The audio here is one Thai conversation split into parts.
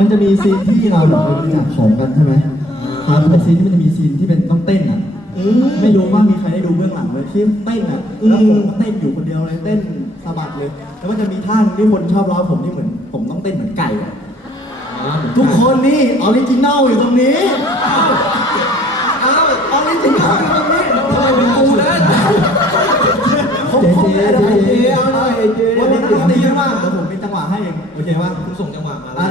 มันจะมีซีนที่เราอแบบจักของกันใช่ไหมครับแต่ซีนที่มันจะมีซีนที่เป็นต้องเต้นอ่ะไม่รู้ว่ามีใครได้ดูเบื้องหลังเลยที่เต้นอ่ะแล้วผมเต้นอยู่คนเดียวเลยเต้นสะบัดเลย แล้วมันจะมีท่านที่คนชอบร้องผมที่เหมือน ผมต้องเต้นเหมือนไก่อทุกคนนี่ออริจินัลอยู่ตรงนี้เอ้าออริจินัลอยู่ตรงนี้ทำไมเป็นกูแล้วเจ๊เจ๊เจ๊เอาหน่อยเจ๊วันนี้ต้องตีมากแต่ผมมีจังหวะให้เอง โอเคป่าคุณส่งจังหวะมาแล้ว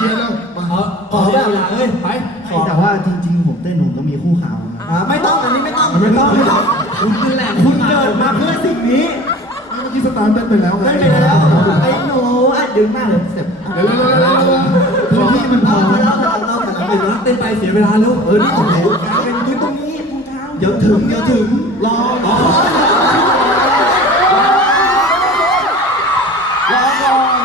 ชียร์เราขอขอและเอ้ยไปแต่ว่าจริงๆผมเต้นหนุ่มก็มีคู่ขาวนะไม่ต้อง อันนี้ไม่ต้องไม่ต้องไม่ต้อคุณแหลกคุณเกิดมาเพื่อสิ่งนี้ที่สตาร์ทได้ไปแล้วไงได้ไปแล้ว ไอ้หนูอ่ะดึงมากเลยเสร็จเดเ๋ยวๆพี่มันพอแล้วแล้วแร้วแร้วเต้นไปเสียเวลาแล้วเออนี่ของแล้วเป็นตรงนี้รองเท้าเดี๋ยวถึงเดี๋ยวถึงรอรอ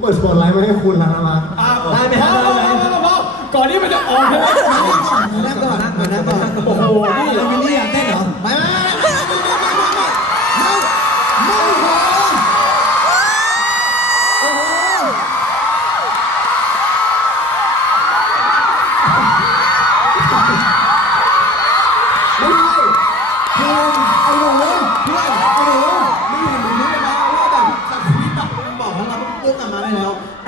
เปิดสปอตไลท์ไว้ให้คุณแล้วนะมาได้ไหมได้ไหมก่อนนี้มันจะออกนะก่อนนะก่อนนะ่อนก่อน โอ้โห นี่เราไม่เรียากเต้นหรอไม่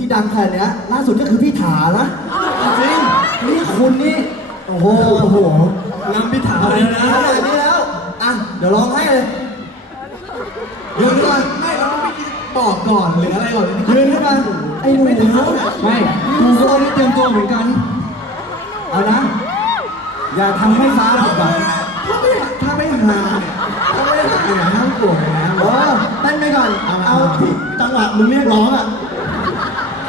ที่ดังขนาดนี้ล่าสุดก็คือพี่ถานะจริงนี่คุณนี่โอ้โหนอ้โพี่ถาเลยนะขนาดนี้แล้วอ่ะเดี๋ยวร้องให้เลยเดี๋ยวก่อนไม่ร้องไปบอกก่อนหรืออะไรก่อนยืนขึ้นมาไอ้หนุ่มแล้วไม่กูก็ไม่เตรียมตัวเหมือนกันเอานะ อย่าทำให้ฟ้าผิดหวังถ้าไม่หาถ้าไม่หาอย่าห้ามโกรธนะเออเต้นไปก่อนเอาจังหวะมึงเรียกร้องอ่ะ